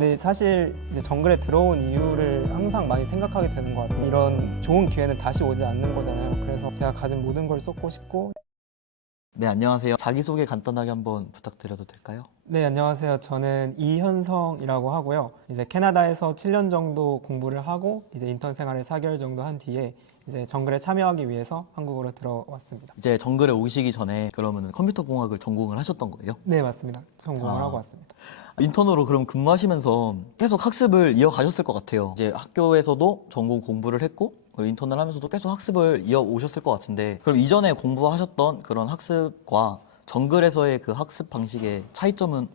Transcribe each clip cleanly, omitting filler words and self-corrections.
근데 사실 이제 정글에 들어온 이유를 항상 많이 생각하게 되는 것 같아요. 이런 좋은 기회는 다시 오지 않는 거잖아요. 그래서 제가 가진 모든 걸 쏟고 싶고. 네, 안녕하세요. 자기소개 간단하게 한번 부탁드려도 될까요? 네, 안녕하세요. 저는 이현성이라고 하고요. 이제 캐나다에서 7년 정도 공부를 하고 이제 인턴 생활을 4개월 정도 한 뒤에 이제 정글에 참여하기 위해서 한국으로 들어왔습니다. 이제 정글에 오시기 전에 그러면 컴퓨터 공학을 전공을 하셨던 거예요? 네, 맞습니다. 전공을 하고 아, 왔습니다. 인턴으로 그럼 근무하시면서 계속 학습을 이어가셨을 것 같아요. 이제 학교에서도 전공 공부를 했고 그리고 인턴을 하면서도 계속 학습을 이어오셨을 것 같은데 그럼 이전에 공부하셨던 그런 학습과 정글에서의 그 학습 방식의 차이점은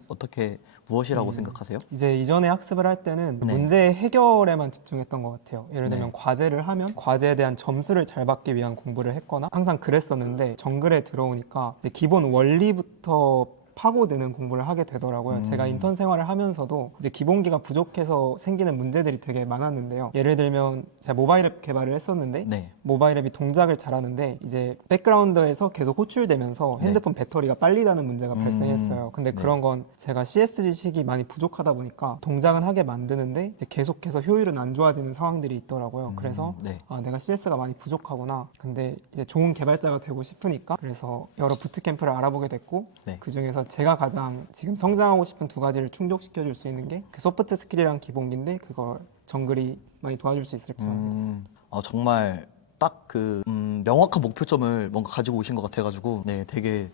무엇이라고 생각하세요? 이제 이전에 학습을 할 때는 네. 문제 해결에만 집중했던 것 같아요. 예를 들면 네. 과제를 하면 과제에 대한 점수를 잘 받기 위한 공부를 했거나 항상 그랬었는데 정글에 들어오니까 이제 기본 원리부터 파고드는 공부를 하게 되더라고요. 제가 인턴 생활을 하면서도 이제 기본기가 부족해서 생기는 문제들이 되게 많았는데요. 예를 들면 제가 모바일 앱 개발을 했었는데 네. 모바일 앱이 동작을 잘하는데 이제 백그라운드에서 계속 호출되면서 네. 핸드폰 배터리가 빨리 닿는 문제가 발생했어요. 근데 네. 그런 건 제가 CS 지식이 많이 부족하다 보니까 동작은 하게 만드는데 이제 계속해서 효율은 안 좋아지는 상황들이 있더라고요. 그래서 네. 내가 CS가 많이 부족하구나. 근데 이제 좋은 개발자가 되고 싶으니까 그래서 여러 부트캠프를 알아보게 됐고 네. 그 중에서 제가 가장 지금 성장하고 싶은 두 가지를 충족시켜 줄 수 있는 게 그 소프트 스킬이랑 기본기인데 그걸 정글이 많이 도와줄 수 있을 거라고 믿습니다. 정말 딱 그 명확한 목표점을 뭔가 가지고 오신 것 같아가지고 네, 되게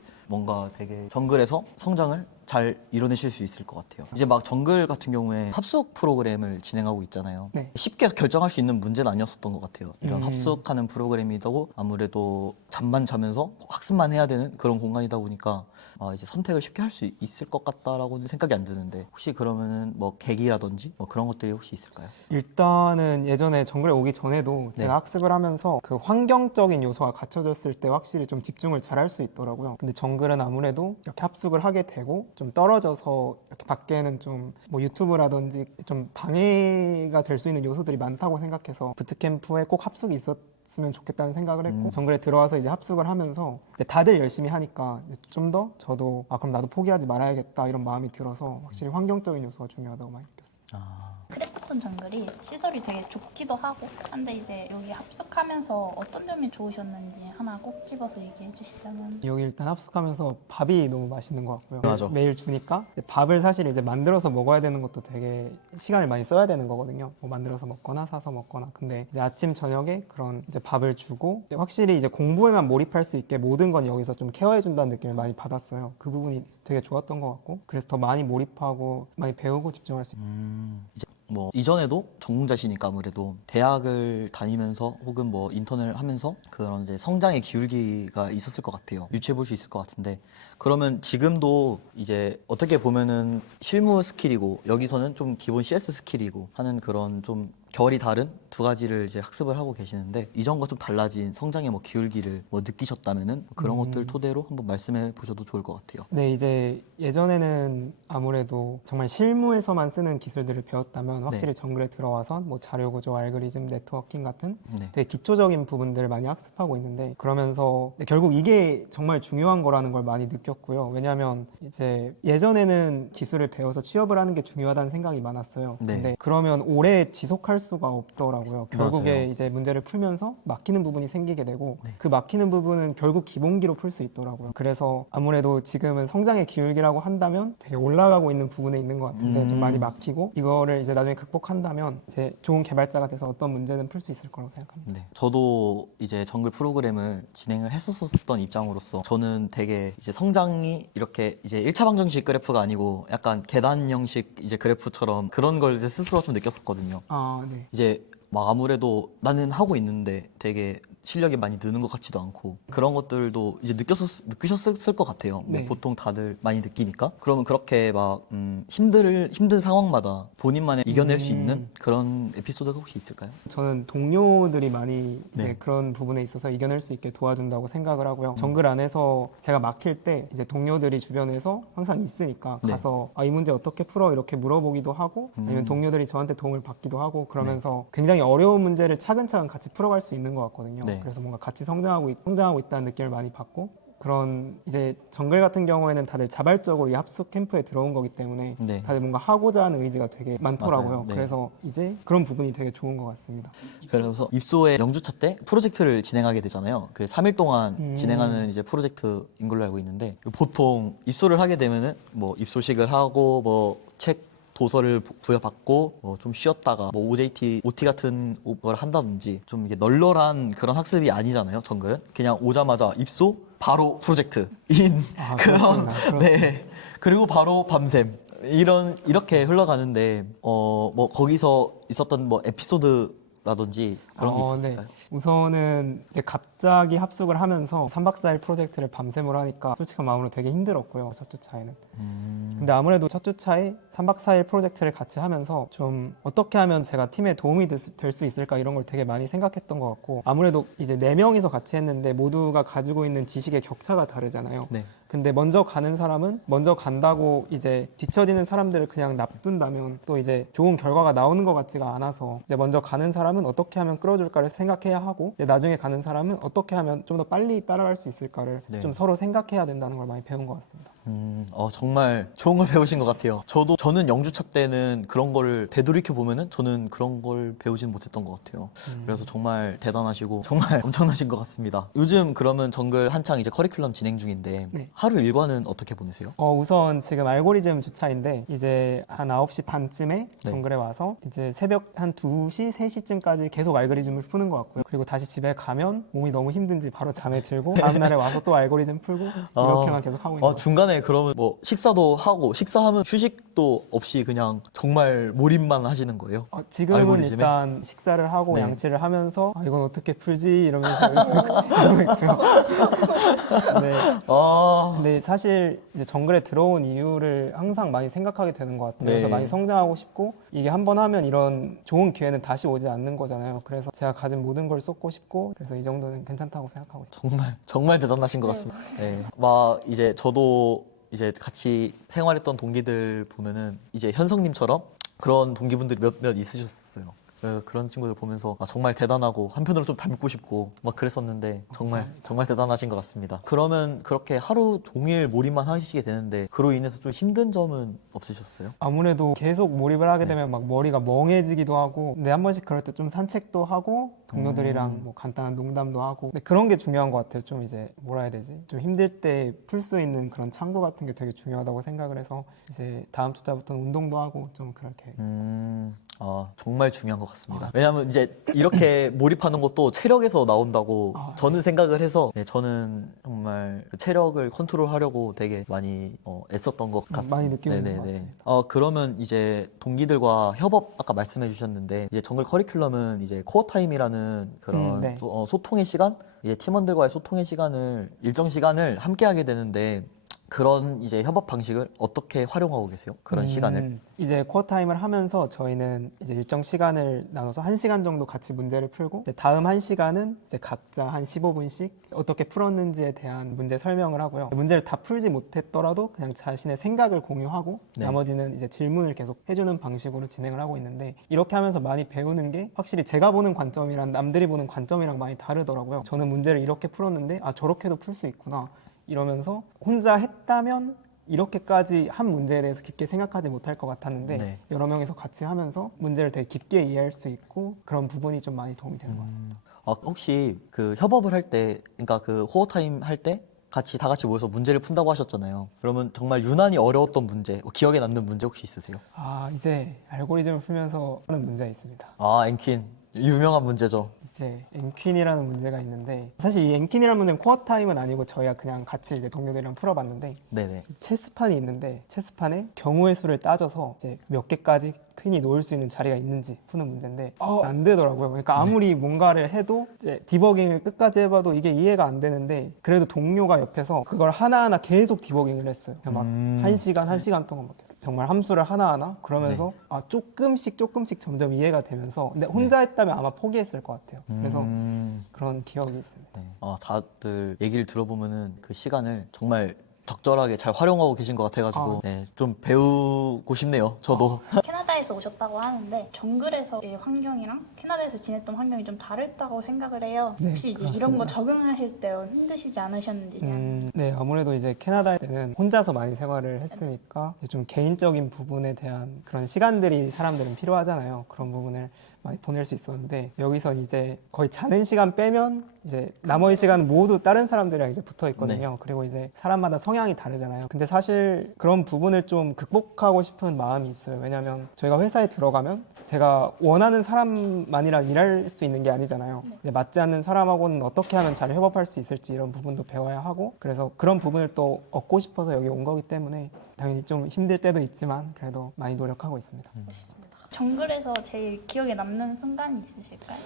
정글에서 성장을 잘 이뤄내실 수 있을 것 같아요. 이제 막 정글 같은 경우에 합숙 프로그램을 진행하고 있잖아요. 네. 쉽게 결정할 수 있는 문제는 아니었었던 것 같아요. 이런 합숙하는 프로그램이고 아무래도 잠만 자면서 학습만 해야 되는 그런 공간이다 보니까 이제 선택을 쉽게 할 수 있을 것 같다라고는 생각이 안 드는데 혹시 그러면은 뭐 계기라든지 뭐 그런 것들이 혹시 있을까요? 일단은 예전에 정글에 오기 전에도 제가 네. 학습을 하면서 그 환경적인 요소가 갖춰졌을 때 확실히 좀 집중을 잘 할 수 있더라고요. 근데 정글은 아무래도 이렇게 합숙을 하게 되고 좀 떨어져서 이렇게 밖에는 좀 뭐 유튜브라든지 좀 방해가 될 수 있는 요소들이 많다고 생각해서 부트캠프에 꼭 합숙이 있었으면 좋겠다는 생각을 했고 정글에 들어와서 이제 합숙을 하면서 이제 다들 열심히 하니까 좀 더 저도 그럼 나도 포기하지 말아야겠다 이런 마음이 들어서 확실히 환경적인 요소가 중요하다고 많이 느꼈어요. 크래프톤 정글이 시설이 되게 좋기도 하고 한데 이제 여기 합숙하면서 어떤 점이 좋으셨는지 하나 꼭 집어서 얘기해 주시자면. 여기 일단 합숙하면서 밥이 너무 맛있는 것 같고요. 맞아. 매일 주니까 밥을 사실 이제 만들어서 먹어야 되는 것도 되게 시간을 많이 써야 되는 거거든요. 뭐 만들어서 먹거나 사서 먹거나. 근데 이제 아침 저녁에 그런 이제 밥을 주고 확실히 이제 공부에만 몰입할 수 있게 모든 건 여기서 좀 케어해 준다는 느낌을 많이 받았어요. 그 부분이 되게 좋았던 것 같고 그래서 더 많이 몰입하고 많이 배우고 집중할 수 있어요. 이제 뭐 이전에도 전공자시니까 아무래도 대학을 다니면서 혹은 뭐 인턴을 하면서 그런 이제 성장의 기울기가 있었을 것 같아요. 유추해 볼 수 있을 것 같은데 그러면 지금도 이제 어떻게 보면은 실무 스킬이고 여기서는 좀 기본 CS 스킬이고 하는 그런 좀 결이 다른 두 가지를 이제 학습을 하고 계시는데 이전과 좀 달라진 성장의 뭐 기울기를 뭐 느끼셨다면은 그런 것들 토대로 한번 말씀해 보셔도 좋을 것 같아요. 네, 이제 예전에는 아무래도 정말 실무에서만 쓰는 기술들을 배웠다면 확실히 정글에 들어와서 뭐 자료 구조, 알고리즘, 네트워킹 같은 네. 되게 기초적인 부분들을 많이 학습하고 있는데 그러면서 결국 이게 정말 중요한 거라는 걸 많이 느꼈고요. 왜냐하면 이제 예전에는 기술을 배워서 취업을 하는 게 중요하다는 생각이 많았어요. 네. 근데 그러면 오래 지속할 수가 없더라고요. 결국에 맞아요. 이제 문제를 풀면서 막히는 부분이 생기게 되고 그 막히는 부분은 결국 기본기로 풀 수 있더라고요. 그래서 아무래도 지금은 성장의 기울기라고 한다면 되게 올라가고 있는 부분에 있는 것 같은데 좀 많이 막히고 이거를 이제 나중에 극복한다면 이제 좋은 개발자가 돼서 어떤 문제는 풀 수 있을 거라고 생각합니다. 네. 저도 이제 정글 프로그램을 진행을 했었던 입장으로서 저는 되게 이제 성장이 이렇게 이제 1차 방정식 그래프가 아니고 약간 계단 형식 이제 그래프처럼 그런 걸 이제 스스로 좀 느꼈었거든요. 네. 이제 막 아무래도 나는 하고 있는데 되게 실력이 많이 느는 것 같지도 않고 그런 것들도 이제 느끼셨을 것 같아요. 뭐 네. 보통 다들 많이 느끼니까. 그러면 그렇게 막 힘든 상황마다 본인만의 이겨낼 수 있는 그런 에피소드가 혹시 있을까요? 저는 동료들이 많이 이제 네. 그런 부분에 있어서 이겨낼 수 있게 도와준다고 생각을 하고요. 정글 안에서 제가 막힐 때 이제 동료들이 주변에서 항상 있으니까 네. 가서 이 문제 어떻게 풀어 이렇게 물어보기도 하고 아니면 동료들이 저한테 도움을 받기도 하고 그러면서 굉장히 어려운 문제를 차근차근 같이 풀어갈 수 있는 것 같거든요. 네. 그래서 뭔가 같이 성장하고 있다는 느낌을 많이 받고 그런 이제 정글 같은 경우에는 다들 자발적으로 이 합숙 캠프에 들어온 거기 때문에 네. 다들 뭔가 하고자 하는 의지가 되게 많더라고요. 맞아요. 네. 그래서 이제 그런 부분이 되게 좋은 것 같습니다. 그래서 입소의 영주차 때 프로젝트를 진행하게 되잖아요. 그 3일 동안 진행하는 이제 프로젝트인 걸로 알고 있는데 보통 입소를 하게 되면은 뭐 입소식을 하고 뭐 책 도서를 부여받고 좀 쉬었다가 뭐 OJT, OT 같은 걸 한다든지 좀 이게 널널한 그런 학습이 아니잖아요. 정글은 그냥 오자마자 입소 바로 프로젝트인 그런 그렇습니다. 네 그리고 바로 밤샘 이렇게 흘러가는데 뭐 거기서 있었던 뭐 에피소드라든지 그런 게 있었을까요? 우선은 이제 갑자기 합숙을 하면서 3박 4일 프로젝트를 밤샘으로 하니까 솔직한 마음으로 되게 힘들었고요. 첫 주차에는. 근데 아무래도 첫 주차에 3박 4일 프로젝트를 같이 하면서 좀 어떻게 하면 제가 팀에 도움이 될 수 있을까 이런 걸 되게 많이 생각했던 것 같고 아무래도 이제 4명이서 같이 했는데 모두가 가지고 있는 지식의 격차가 다르잖아요. 네. 근데 먼저 가는 사람은 먼저 간다고 이제 뒤처지는 사람들을 그냥 놔둔다면 또 이제 좋은 결과가 나오는 것 같지가 않아서 이제 먼저 가는 사람은 어떻게 하면 끌어줄까를 생각해야 하고 이제 나중에 가는 사람은 어떻게 하면 좀 더 빨리 따라갈 수 있을까를 네. 좀 서로 생각해야 된다는 걸 많이 배운 것 같습니다. 정말 좋은 걸 배우신 것 같아요. 저는 영주차 때는 그런 거를 되돌이켜 보면은 저는 그런 걸 배우진 못했던 것 같아요. 그래서 정말 대단하시고 정말 엄청나신 것 같습니다. 요즘 그러면 정글 한창 이제 커리큘럼 진행 중인데 네. 하루 일과는 어떻게 보내세요? 우선 지금 알고리즘 주차인데 이제 한 9시 반쯤에 네. 정글에 와서 이제 새벽 한 2시, 3시쯤까지 계속 알고리즘을 푸는 것 같고요. 그리고 다시 집에 가면 몸이 너무 힘든지 바로 잠에 들고 다음날에 와서 또 알고리즘 풀고 이렇게만 계속 하고 있는 것 같아요. 중간에 그러면 뭐 식사도 하고 식사하면 휴식도 없이 그냥 정말 몰입만 하시는 거예요? 지금은 알고리즘에? 일단 식사를 하고 네. 양치를 하면서 이건 어떻게 풀지 이러면서 네. 근데 사실 이제 정글에 들어온 이유를 항상 많이 생각하게 되는 것 같아요. 그래서 네. 많이 성장하고 싶고 이게 한 번 하면 이런 좋은 기회는 다시 오지 않는 거잖아요. 그래서 제가 가진 모든 걸 쏟고 싶고 그래서 이 정도는 괜찮다고 생각하고 있습니다. 정말 대단하신 것 같습니다. 네. 막 이제 저도 이제 같이 생활했던 동기들 보면은 이제 현성님처럼 그런 동기분들이 몇몇 있으셨어요. 그래서 그런 친구들 보면서 정말 대단하고 한편으로 좀 닮고 싶고 막 그랬었는데 정말 대단하신 것 같습니다. 그러면 그렇게 하루 종일 몰입만 하시게 되는데 그로 인해서 좀 힘든 점은 없으셨어요? 아무래도 계속 몰입을 하게 되면 막 머리가 멍해지기도 하고 근데 한 번씩 그럴 때 좀 산책도 하고 동료들이랑 뭐 간단한 농담도 하고 근데 그런 게 중요한 것 같아요. 좀 이제 뭐라 해야 되지? 좀 힘들 때 풀 수 있는 그런 창구 같은 게 되게 중요하다고 생각을 해서 이제 다음 주자부터는 운동도 하고 좀 그렇게 정말 중요한 것 같습니다. 왜냐하면 이제 이렇게 몰입하는 것도 체력에서 나온다고 저는 생각을 해서 저는 정말 그 체력을 컨트롤하려고 되게 많이 애썼던 것 같습니다. 많이 느끼고 있는 것 같습니다. 그러면 이제 동기들과 협업 아까 말씀해 주셨는데 이제 정글 커리큘럼은 이제 코어 타임이라는 그런 네. 소통의 시간, 이제 팀원들과의 소통의 시간을 일정 시간을 함께 하게 되는데 그런 이제 협업 방식을 어떻게 활용하고 계세요? 그런 시간을? 이제 코어 타임을 하면서 저희는 이제 일정 시간을 나눠서 1시간 정도 같이 문제를 풀고 이제 다음 1시간은 이제 각자 한 15분씩 어떻게 풀었는지에 대한 문제 설명을 하고요. 문제를 다 풀지 못했더라도 그냥 자신의 생각을 공유하고 네. 나머지는 이제 질문을 계속 해주는 방식으로 진행을 하고 있는데 이렇게 하면서 많이 배우는 게 확실히 제가 보는 관점이랑 남들이 보는 관점이랑 많이 다르더라고요. 저는 문제를 이렇게 풀었는데 저렇게도 풀 수 있구나. 이러면서 혼자 했다면 이렇게까지 한 문제에 대해서 깊게 생각하지 못할 것 같았는데 네. 여러 명이서 같이 하면서 문제를 되게 깊게 이해할 수 있고 그런 부분이 좀 많이 도움이 되는 것 같습니다. 혹시 그 협업을 할 때, 그러니까 그 호어 타임 할 때 다 같이 모여서 문제를 푼다고 하셨잖아요. 그러면 정말 유난히 어려웠던 문제, 기억에 남는 문제 혹시 있으세요? 이제 알고리즘을 풀면서 하는 문제가 있습니다. 앵퀸. 유명한 문제죠. 이제 앵퀸이라는 문제가 있는데 사실 이 앵퀸이라는 문제는 코어 타임은 아니고 저희가 그냥 같이 이제 동료들이랑 풀어봤는데 네네. 체스판이 있는데 체스판에 경우의 수를 따져서 이제 몇 개까지 퀸이 놓을 수 있는 자리가 있는지 푸는 문제인데 안 되더라고요. 그러니까 아무리 뭔가를 해도 이제 디버깅을 끝까지 해봐도 이게 이해가 안 되는데 그래도 동료가 옆에서 그걸 하나하나 계속 디버깅을 했어요. 그냥 막 1시간 동안 막 계속 정말 함수를 하나하나 그러면서 조금씩 점점 이해가 되면서 근데 혼자 했다면 아마 포기했을 것 같아요. 그래서 그런 기억이 있습니다. 네. 다들 얘기를 들어보면은 그 시간을 정말 적절하게 잘 활용하고 계신 것 같아가지고 좀 배우고 싶네요. 저도. 캐나다에 캐나다에서 오셨다고 하는데 정글에서의 환경이랑 캐나다에서 지냈던 환경이 좀 다르다고 생각을 해요. 네, 혹시 이제 이런 거 적응하실 때 힘드시지 않으셨는지. 네, 아무래도 이제 캐나다 때는 혼자서 많이 생활을 했으니까 이제 좀 개인적인 부분에 대한 그런 시간들이 사람들은 필요하잖아요. 그런 부분을 많이 보낼 수 있었는데 여기서 이제 거의 자는 시간 빼면 이제 나머지 시간 모두 다른 사람들이랑 이제 붙어 있거든요. 그리고 이제 사람마다 성향이 다르잖아요. 근데 사실 그런 부분을 좀 극복하고 싶은 마음이 있어요. 왜냐면 저희가 회사에 들어가면 제가 원하는 사람만이랑 일할 수 있는 게 아니잖아요. 이제 맞지 않는 사람하고는 어떻게 하면 잘 협업할 수 있을지 이런 부분도 배워야 하고 그래서 그런 부분을 또 얻고 싶어서 여기 온 거기 때문에 당연히 좀 힘들 때도 있지만 그래도 많이 노력하고 있습니다. 멋있습니다. 정글에서 제일 기억에 남는 순간이 있으실까요?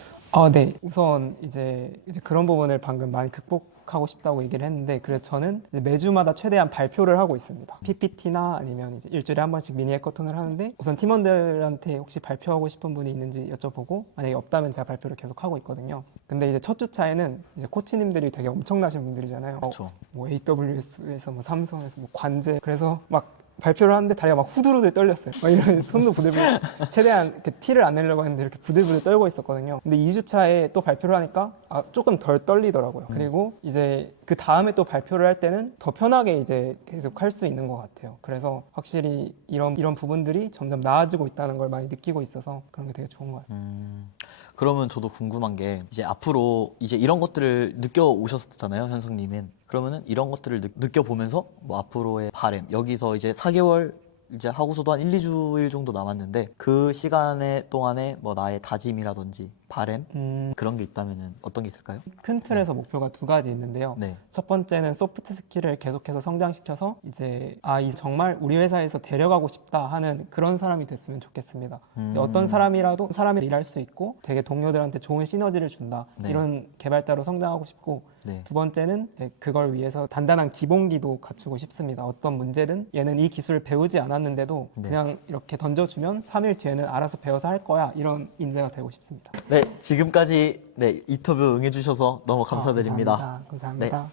네. 우선 이제 그런 부분을 방금 많이 극복하고 싶다고 얘기를 했는데 그래서 저는 이제 매주마다 최대한 발표를 하고 있습니다. PPT나 아니면 이제 일주일에 한 번씩 미니 해커톤을 하는데 우선 팀원들한테 혹시 발표하고 싶은 분이 있는지 여쭤보고 만약에 없다면 제가 발표를 계속 하고 있거든요. 근데 이제 첫 주차에는 이제 코치님들이 되게 엄청나신 분들이잖아요. 그렇죠. 뭐 AWS에서 뭐 삼성에서 뭐 관제 그래서 막 발표를 하는데 다리가 막 후들후들 떨렸어요. 막 이런 손도 부들부들 최대한 이렇게 티를 안 내려고 했는데 이렇게 부들부들 떨고 있었거든요. 근데 2주차에 또 발표를 하니까 조금 덜 떨리더라고요. 그리고 이제 그 다음에 또 발표를 할 때는 더 편하게 이제 계속 할 수 있는 것 같아요. 그래서 확실히 이런 부분들이 점점 나아지고 있다는 걸 많이 느끼고 있어서 그런 게 되게 좋은 것 같아요. 그러면 저도 궁금한 게 이제 앞으로 이제 이런 것들을 느껴 오셨잖아요, 현성님은. 그러면은 이런 것들을 느껴보면서 뭐 앞으로의 바램 여기서 이제 4개월 이제 하고서도 한 1, 2주일 정도 남았는데 그 시간에 동안에 뭐 나의 다짐이라든지 바램 그런 게 있다면은 어떤 게 있을까요? 큰 틀에서 목표가 두 가지 있는데요. 네. 첫 번째는 소프트 스킬을 계속해서 성장시켜서 이제 이 정말 우리 회사에서 데려가고 싶다 하는 그런 사람이 됐으면 좋겠습니다. 이제 어떤 사람이라도 사람이 일할 수 있고 되게 동료들한테 좋은 시너지를 준다. 네. 이런 개발자로 성장하고 싶고 네. 두 번째는 이제 그걸 위해서 단단한 기본기도 갖추고 싶습니다. 어떤 문제든 얘는 이 기술을 배우지 않았는데도 네. 그냥 이렇게 던져주면 3일 뒤에는 알아서 배워서 할 거야. 이런 인재가 되고 싶습니다. 네, 지금까지 네, 인터뷰 응해주셔서 너무 감사드립니다. 감사합니다.